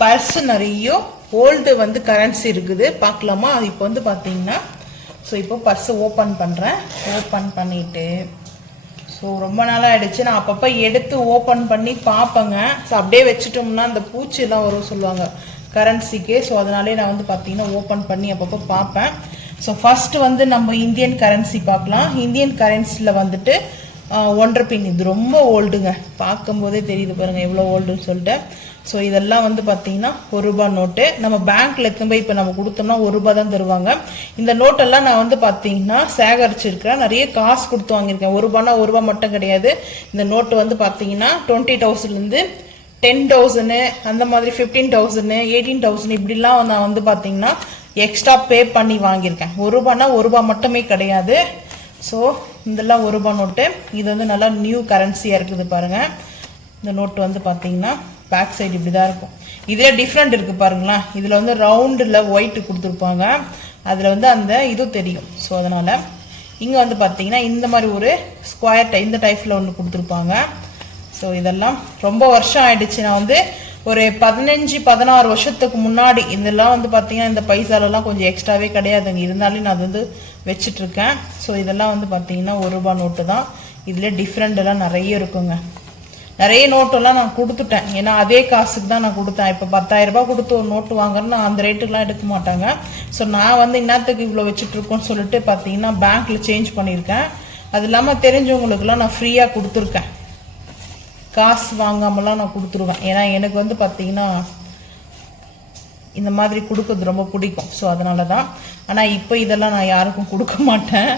Purse நிறைய old வந்து currency இருக்குது. பார்க்கலாமா? இப்போ வந்து பார்த்தீங்கன்னா ஸோ இப்போ பர்ஸை ஓப்பன் பண்ணுறேன் ஓப்பன் பண்ணிவிட்டு ஸோ ரொம்ப நாளாக ஆகிடுச்சு நான் அப்பப்போ எடுத்து ஓப்பன் பண்ணி பார்ப்பேங்க. ஸோ அப்படியே வச்சுட்டோம்னா அந்த பூச்சிலாம் வரும் சொல்லுவாங்க கரன்சிக்கு ஸோ அதனாலே நான் வந்து பார்த்தீங்கன்னா ஓப்பன் பண்ணி அப்பப்போ பார்ப்பேன். ஸோ ஃபஸ்ட்டு வந்து நம்ம இந்தியன் கரன்சி பார்க்கலாம். இந்தியன் கரன்சியில் வந்துட்டு ஒன்றரை பின் இது ரொம்ப ஓல்டுங்க பார்க்கும்போதே தெரியுது பாருங்கள் எவ்வளோ ஓல்டுன்னு சொல்லிட்டு. ஸோ இதெல்லாம் வந்து பார்த்தீங்கன்னா ஒரு ரூபாய் நோட்டு நம்ம பேங்க்ல எடுத்துன்னு போய் இப்போ நம்ம கொடுத்தோம்னா ஒரு ரூபாய் தான் தருவாங்க. இந்த நோட்டெல்லாம் நான் வந்து பார்த்தீங்கன்னா சேகரிச்சிருக்கிறேன். நிறைய காசு கொடுத்து வாங்கியிருக்கேன். ஒரு ரூபானா ஒரு ரூபாய் மட்டும் கிடையாது. இந்த நோட்டு வந்து பார்த்தீங்கன்னா டுவெண்ட்டி தௌசண்ட்லேருந்து டென் தௌசண்ட் அந்த மாதிரி ஃபிஃப்டீன் தௌசண்ட் எயிட்டீன் தௌசண்ட் இப்படிலாம் நான் வந்து பார்த்தீங்கன்னா எக்ஸ்ட்ரா பே பண்ணி வாங்கியிருக்கேன். ஒரு ரூபானா ஒரு ரூபாய் மட்டுமே கிடையாது. ஸோ இதெல்லாம் ஒரு ரூபாய் நோட்டு இது வந்து நல்லா நியூ கரன்சியாக இருக்குது பாருங்கள் இந்த நோட்டு வந்து பார்த்தீங்கன்னா பேக் சைடு இப்படி தான் இருக்கும். இதில் டிஃப்ரெண்ட் இருக்குது பாருங்களேன் இதில் வந்து ரவுண்டில் ஒயிட்டு கொடுத்துருப்பாங்க. அதில் வந்து அந்த இது தெரியும். ஸோ அதனால் இங்கே வந்து பார்த்தீங்கன்னா இந்த மாதிரி ஒரு ஸ்கொயர் டை இந்த டைப்பில் ஒன்று கொடுத்துருப்பாங்க. ஸோ இதெல்லாம் ரொம்ப வருஷம் ஆயிடுச்சு. நான் வந்து ஒரு பதினஞ்சு பதினாறு வருஷத்துக்கு முன்னாடி இதெல்லாம் வந்து பார்த்தீங்கன்னா இந்த பைசாலெல்லாம் கொஞ்சம் எக்ஸ்ட்ராவே கிடையாதுங்க. இருந்தாலும் நான் அது வந்து வச்சிட்ருக்கேன் ஸோ இதெல்லாம் வந்து பார்த்தீங்கன்னா ஒரு ரூபா நோட்டு தான். இதில் டிஃப்ரெண்ட் எல்லாம் நிறைய இருக்குங்க. நிறைய நோட்டெல்லாம் நான் கொடுத்துட்டேன். ஏன்னா அதே காசுக்கு தான் நான் கொடுத்தேன். இப்போ பத்தாயிரம் ரூபாய் கொடுத்து ஒரு நோட்டு வாங்குறேன்னா அந்த ரேட்டுக்குலாம் எடுக்க மாட்டாங்க. ஸோ நான் வந்து இன்னத்துக்கு இவ்வளோ வச்சுட்ருக்கோன்னு சொல்லிட்டு பார்த்தீங்கன்னா பேங்க்கில் சேஞ்ச் பண்ணியிருக்கேன். அது இல்லாமல் தெரிஞ்சவங்களுக்குலாம் நான் ஃப்ரீயாக கொடுத்துருக்கேன். காசு வாங்காமலாம் நான் கொடுத்துருவேன். ஏன்னா எனக்கு வந்து பார்த்தீங்கன்னா இந்த மாதிரி கொடுக்கறது ரொம்ப பிடிக்கும். ஸோ அதனால தான் ஆனால் இப்போ இதெல்லாம் நான் யாருக்கும் கொடுக்க மாட்டேன்.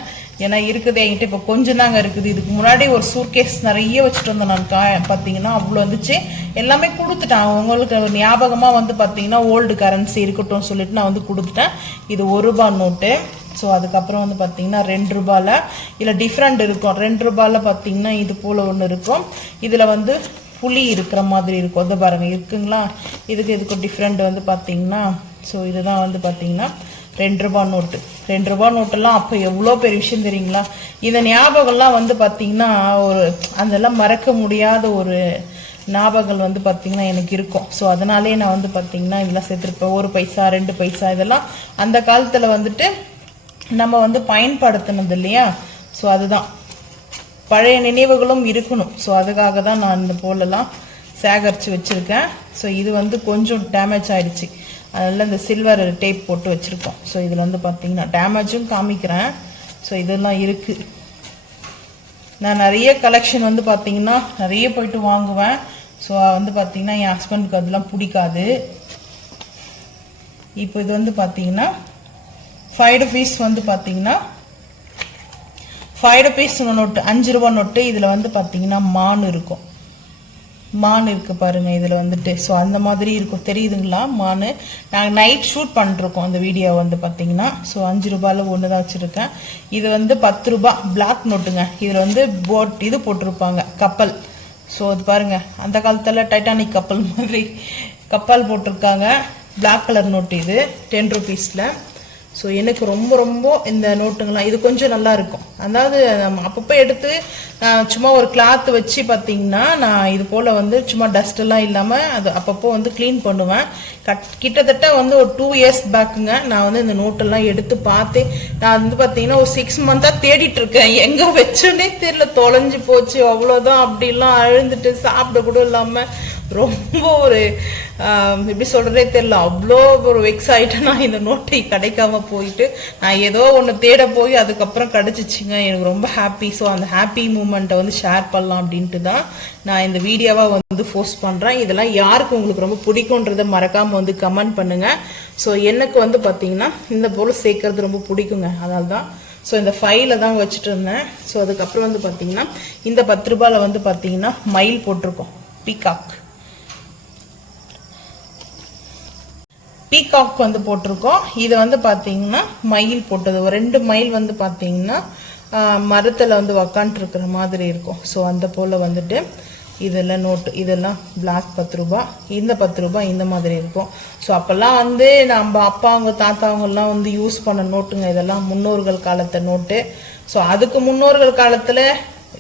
ஏன்னா இருக்குது என்கிட்ட இப்போ கொஞ்சம் தாங்க இருக்குது. இதுக்கு முன்னாடி ஒரு சூர்கேஸ் நிறைய வச்சுட்டு இருந்தேன் நான் கா பார்த்தீங்கன்னா அவ்வளோ வந்துச்சு. எல்லாமே கொடுத்துட்டேன். அவங்களுக்கு ஞாபகமாக வந்து பார்த்தீங்கன்னா ஓல்டு கரன்சி இருக்கட்டும் சொல்லிட்டு நான் வந்து கொடுத்துட்டேன். இது ஒரு ரூபா நோட்டு ஸோ அதுக்கப்புறம் வந்து பார்த்தீங்கன்னா ரெண்டு ரூபாயில் இதில் டிஃப்ரெண்ட் இருக்கும். ரெண்டு ரூபாயில் பார்த்தீங்கன்னா இது போல் ஒன்று இருக்கும். இதில் வந்து புளி இருக்கிற மாதிரி இருக்கும். அது பாருங்கள் இருக்குங்களா? இதுக்கு இதுக்கு டிஃப்ரெண்ட் வந்து பார்த்தீங்கன்னா ஸோ இதுதான் வந்து பார்த்தீங்கன்னா ரெண்டு ரூபா நோட்டு. ரெண்டு ரூபா நோட்டெல்லாம் அப்போ எவ்வளோ பெரிய விஷயம் தெரியுங்களா? இந்த ஞாபகம்லாம் வந்து பார்த்தீங்கன்னா ஒரு அதெல்லாம் மறக்க முடியாத ஒரு ஞாபகங்கள் வந்து பார்த்தீங்கன்னா எனக்கு இருக்கும். ஸோ அதனாலே நான் வந்து பார்த்தீங்கன்னா இதெல்லாம் சேர்த்துருப்பேன். ஒரு பைசா ரெண்டு பைசா இதெல்லாம் அந்த காலத்தில் வந்துட்டு நம்ம வந்து பயன்படுத்தினது இல்லையா? ஸோ அதுதான். பழைய நினைவுகளும் இருக்கணும். ஸோ அதுக்காக தான் நான் இந்த போலெல்லாம் சேகரித்து வச்சுருக்கேன். ஸோ இது வந்து கொஞ்சம் டேமேஜ் ஆகிடுச்சு அதனால் இந்த சில்வர் டேப் போட்டு வச்சுருக்கோம். ஸோ இதில் வந்து பார்த்தீங்கன்னா டேமேஜும் காமிக்கிறேன். ஸோ இதெல்லாம் இருக்குது நான் நிறைய கலெக்ஷன் வந்து பார்த்தீங்கன்னா நிறைய போயிட்டு வாங்குவேன். ஸோ வந்து பார்த்தீங்கன்னா என் ஹஸ்பண்டுக்கு அதெல்லாம் பிடிக்காது. இப்போ இது வந்து பார்த்தீங்கன்னா ஃபைவ் ருபீஸ் வந்து பார்த்தீங்கன்னா ஃபைவ் ருபீஸ் நோட்டு அஞ்சு ரூபா நோட்டு இதில் வந்து பார்த்தீங்கன்னா மான் இருக்கும். மான் இருக்குது பாருங்கள் இதில் வந்துட்டு. ஸோ அந்த மாதிரி இருக்கும். தெரியுதுங்களா? மான். நாங்கள் நைட் ஷூட் பண்ணிருக்கோம் அந்த வீடியோ வந்து பார்த்தீங்கன்னா ஸோ அஞ்சு ரூபாயில் ஒன்று தான் வச்சுருக்கேன். இது வந்து பத்து ரூபா பிளாக் நோட்டுங்க இதில் வந்து போட் இது போட்டிருப்பாங்க கப்பல். ஸோ அது பாருங்க. அந்த காலத்தில் டைட்டானிக் கப்பல் மாதிரி கப்பல் போட்டிருக்காங்க. பிளாக் கலர் நோட்டு இது டென் ருபீஸில் ஸோ எனக்கு ரொம்ப ரொம்ப இந்த நோட்டுங்களாம் இது கொஞ்சம் நல்லா இருக்கும் அதாவது நம்ம அப்பப்போ எடுத்து நான் சும்மா ஒரு கிளாத் வச்சு பார்த்தீங்கன்னா நான் இது போல் வந்து சும்மா டஸ்ட்டெல்லாம் இல்லாமல் அது அப்பப்போ வந்து க்ளீன் பண்ணுவேன். கட் கிட்டத்தட்ட வந்து ஒரு டூ இயர்ஸ் பேக்குங்க நான் வந்து இந்த நோட்டெல்லாம் எடுத்து பார்த்து நான் வந்து பார்த்தீங்கன்னா ஒரு சிக்ஸ் மந்த்தாக தேடிட்டு இருக்கேன் எங்கே வச்சோன்னே தெரியல தொலைஞ்சு போச்சு. அவ்வளோதான் அப்படிலாம் அழுந்துட்டு சாப்பிட கூட இல்லாமல் ரொம்ப ஒரு எப்படி சொல்றதே தெரியல. அவ்வளோ ஒரு வெக்ஸ் ஆகிட்டு நான் இந்த நோட்டை கிடைக்காம போயிட்டு நான் ஏதோ ஒன்று தேட போய் அதுக்கப்புறம் கிடச்சிச்சிங்க. எனக்கு ரொம்ப ஹாப்பி ஸோ அந்த ஹாப்பி மூமெண்ட்டை வந்து ஷேர் பண்ணலாம் அப்படின்ட்டு தான் நான் இந்த வீடியோவாக வந்து போஸ்ட் பண்ணுறேன் இதெல்லாம் யாருக்கு உங்களுக்கு ரொம்ப பிடிக்குன்றதை மறக்காமல் வந்து கமெண்ட் பண்ணுங்கள் ஸோ எனக்கு வந்து பார்த்தீங்கன்னா இந்த போல் சேர்க்கறது ரொம்ப பிடிக்குங்க. அதனால தான். ஸோ இந்த ஃபைல தான் வச்சுட்டு இருந்தேன். ஸோ அதுக்கப்புறம் வந்து பார்த்தீங்கன்னா இந்த பத்து ரூபாயில் வந்து பார்த்தீங்கன்னா மயில் போட்டிருக்கோம். பீகாக் பீகாக் வந்து போட்டிருக்கோம். இது வந்து பார்த்தீங்கன்னா மயில் போட்டது. ஒரு ரெண்டு மயில் வந்து பார்த்தீங்கன்னா மரத்தில் வந்து உக்காண்ட்ருக்கிற மாதிரி இருக்கும். ஸோ அந்த போல் வந்துட்டு இதெல்லாம் நோட்டு இதெல்லாம் பிளாக் பத்து ரூபா இந்த பத்து ரூபா இந்த மாதிரி இருக்கும். ஸோ அப்போல்லாம் வந்து நம்ம அப்பா அவங்க தாத்தா அவங்கெல்லாம் வந்து யூஸ் பண்ண நோட்டுங்க. இதெல்லாம் முன்னோர்கள் காலத்தை நோட்டு. ஸோ அதுக்கு முன்னோர்கள் காலத்தில்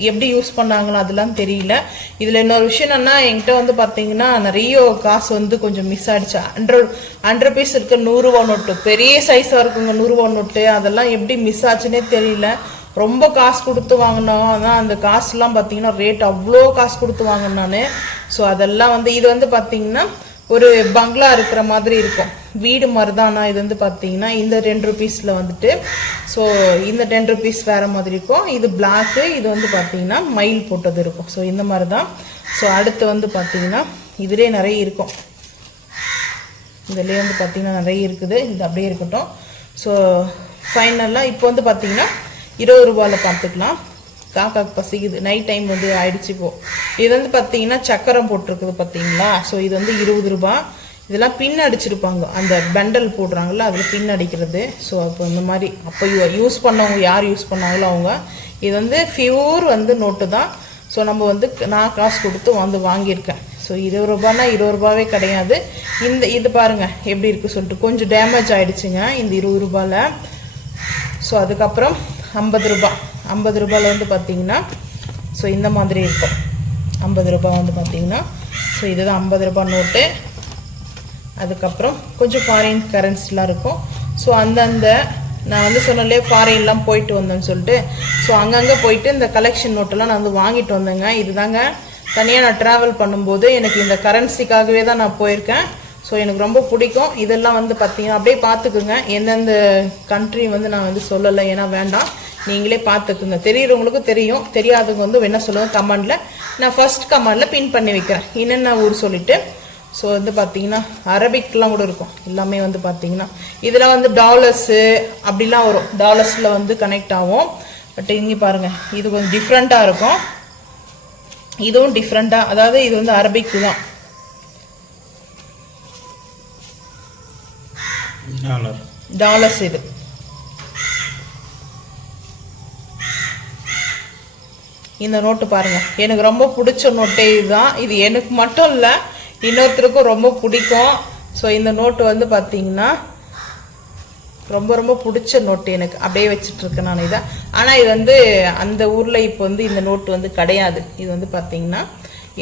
எப்படி யூஸ் பண்ணாங்களோ அதெல்லாம் தெரியல. இதில் இன்னொரு விஷயம் என்னன்னா என்கிட்ட வந்து பார்த்தீங்கன்னா நிறைய காசு வந்து கொஞ்சம் மிஸ் ஆயிடுச்சு. ஹண்ட்ரட் ஹண்ட்ரட் பீஸ் இருக்க நூறுரூவா நோட்டு பெரிய சைஸாக இருக்குங்க நூறுரூவா நோட்டு அதெல்லாம் எப்படி மிஸ் ஆச்சுன்னே தெரியல. ரொம்ப காசு கொடுத்து வாங்கினோம் ஆனால் அந்த காசுலாம் பார்த்தீங்கன்னா ரேட் அவ்வளோ காசு கொடுத்து வாங்கினேன் நான். ஸோ அதெல்லாம் வந்து இது வந்து பார்த்தீங்கன்னா ஒரு பங்களா இருக்கிற மாதிரி இருக்கும். வீடு மாதிரி தான் ஆனால் இது வந்து பார்த்தீங்கன்னா இந்த டென் ருபீஸில் வந்துட்டு ஸோ இந்த டென் ருபீஸ் வேறு மாதிரி இருக்கும். இது பிளாக்கு இது வந்து பார்த்தீங்கன்னா மயில் போட்டது இருக்கும். ஸோ இந்த மாதிரி தான் ஸோ அடுத்து வந்து பார்த்தீங்கன்னா இதுலேயே நிறைய இருக்கும். இதுலேயே வந்து பார்த்தீங்கன்னா நிறைய இருக்குது. இது அப்படியே இருக்கட்டும். ஸோ ஃபைனலாக இப்போ வந்து பார்த்தீங்கன்னா இருபது ரூபாயில் பார்த்துக்கலாம். காக்காவுக்கு பசிக்குது. நைட் டைம் வந்து ஆயிடுச்சு இது வந்து பார்த்தீங்கன்னா சக்கரம் போட்டிருக்குது பார்த்தீங்களா ஸோ இது வந்து இருபது ரூபா. இதெல்லாம் பின் அடிச்சிருப்பாங்க. அந்த பெண்டல் போடுறாங்கல்ல அதில் பின் அடிக்கிறது. ஸோ அப்போ இந்த மாதிரி அப்போ யூஸ் பண்ணவங்க யார் யூஸ் பண்ணாங்களோ அவங்க இது வந்து ஃபியூர் வந்து நோட்டு தான். ஸோ நம்ம வந்து நான் காசு கொடுத்து வந்து வாங்கியிருக்கேன். ஸோ இருபது ரூபானா இருபது ரூபாவே கிடையாது. இந்த இது பாருங்க எப்படி இருக்குது சொல்லிட்டு. கொஞ்சம் டேமேஜ் ஆகிடுச்சிங்க இந்த இருபது ரூபாயில் ஸோ அதுக்கப்புறம் ஐம்பது ரூபா. ஐம்பது ரூபாயில் வந்து பார்த்தீங்கன்னா ஸோ இந்த மாதிரி இருக்கும். ஐம்பது ரூபாய் வந்து பார்த்தீங்கன்னா ஸோ இதுதான் ஐம்பது ரூபா நோட்டு அதுக்கப்புறம் கொஞ்சம் ஃபாரின் கரன்சிலாம் இருக்கும். ஸோ அந்தந்த நான் வந்து சொன்னலே ஃபாரின்லாம் போயிட்டு வந்தேன்னு சொல்லிட்டு. ஸோ அங்கங்கே போயிட்டு இந்த கலெக்ஷன் நோட்டெல்லாம் நான் வந்து வாங்கிட்டு வந்தேங்க. இதுதாங்க. தனியாக நான் ட்ராவல் பண்ணும்போது எனக்கு இந்த கரன்சிக்காகவே தான் நான் போயிருக்கேன். ஸோ எனக்கு ரொம்ப பிடிக்கும். இதெல்லாம் வந்து பார்த்தீங்கன்னா அப்படியே பார்த்துக்குங்க எந்தெந்த கண்ட்ரி வந்து நான் வந்து சொல்லலை ஏன்னா வேண்டாம். நீங்களே பார்த்துக்குங்க தெரியுறவங்களுக்கு தெரியும். தெரியாதவங்க வந்து என்ன சொல்லுவாங்க கமெண்டில் நான் ஃபஸ்ட் கமெண்டில் பின் பண்ணி வைக்கிறேன். என்னென்ன ஊர் சொல்லிட்டு. ஸோ வந்து பார்த்தீங்கன்னா அரபிக்லாம் கூட இருக்கும். எல்லாமே வந்து பார்த்தீங்கன்னா இதில் வந்து டாலர்ஸு அப்படிலாம் வரும். டாலர்ஸில் வந்து கனெக்ட் ஆகும். பட் இங்கே பாருங்கள் இது கொஞ்சம் டிஃப்ரெண்ட்டாக இருக்கும். இதுவும் டிஃப்ரெண்ட்டாக அதாவது இது வந்து அரபிக்கு தான். டாலர்ஸ் இது. இந்த நோட்டு பாருங்க. எனக்கு ரொம்ப பிடிச்ச நோட்டே இதுதான். இது எனக்கு மட்டும் இல்லை இன்னொருத்தருக்கும் ரொம்ப பிடிக்கும். ஸோ இந்த நோட்டு வந்து பார்த்தீங்கன்னா ரொம்ப ரொம்ப பிடிச்ச நோட்டு எனக்கு. அப்படியே வச்சுட்ருக்கேன் நான் இதை. ஆனால் இது வந்து அந்த ஊரில் இப்போ வந்து இந்த நோட்டு வந்து கிடையாது. இது வந்து பார்த்தீங்கன்னா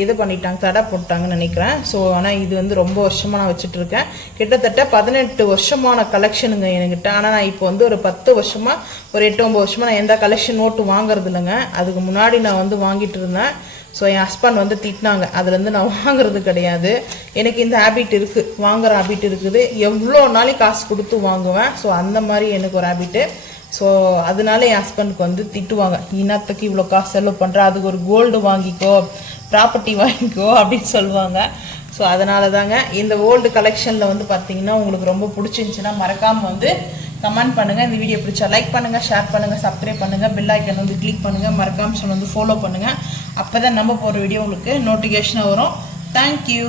இது பண்ணிட்டாங்க தடை போட்டாங்கன்னு நினைக்கிறேன். ஸோ ஆனால் இது வந்து ரொம்ப வருஷமாக நான் வச்சுட்டு இருக்கேன் கிட்டத்தட்ட பதினெட்டு வருஷமான கலெக்ஷனுங்க என்கிட்ட. ஆனால் நான் இப்போ வந்து ஒரு பத்து வருஷமாக ஒரு எட்டு ஒம்பது வருஷமாக நான் எந்த கலெக்ஷன் நோட்டு வாங்குறது இல்லைங்க அதுக்கு முன்னாடி நான் வந்து வாங்கிட்டு இருந்தேன் ஸோ என் ஹஸ்பண்ட் வந்து திட்டினாங்க. அதுலேருந்து நான் வாங்குறது கிடையாது. எனக்கு இந்த ஹேபிட் இருக்குது வாங்குற ஹேபிட் இருக்குது. எவ்வளோ நாளைக்கு காசு கொடுத்து வாங்குவேன். ஸோ அந்த மாதிரி எனக்கு ஒரு ஹேபிட்டு ஸோ அதனால என் ஹஸ்பண்டுக்கு வந்து திட்டுவாங்க. இனத்துக்கு இவ்வளோ காசு செலவு பண்ணுற அதுக்கு ஒரு கோல்டு வாங்கிக்கோ. ப்ராப்பர்ட்டி வாங்கிக்கோ அப்படின்னு சொல்லுவாங்க. ஸோ அதனால தாங்க இந்த ஓல்டு கலெக்ஷனில் வந்து பார்த்தீங்கன்னா உங்களுக்கு ரொம்ப பிடிச்சிருந்துச்சுன்னா மறக்காமல் வந்து கமெண்ட் பண்ணுங்கள் இந்த வீடியோ பிடிச்சா லைக் பண்ணுங்கள் ஷேர் பண்ணுங்கள் சப்ஸ்கிரைப் பண்ணுங்கள் பெல் ஐக்கன் வந்து கிளிக் பண்ணுங்கள் மறக்காமல் சொல்ல வந்து ஃபாலோ பண்ணுங்கள் அப்போ தான் நம்ம போகிற வீடியோ உங்களுக்கு நோட்டிஃபிகேஷனாக வரும். தேங்க்யூ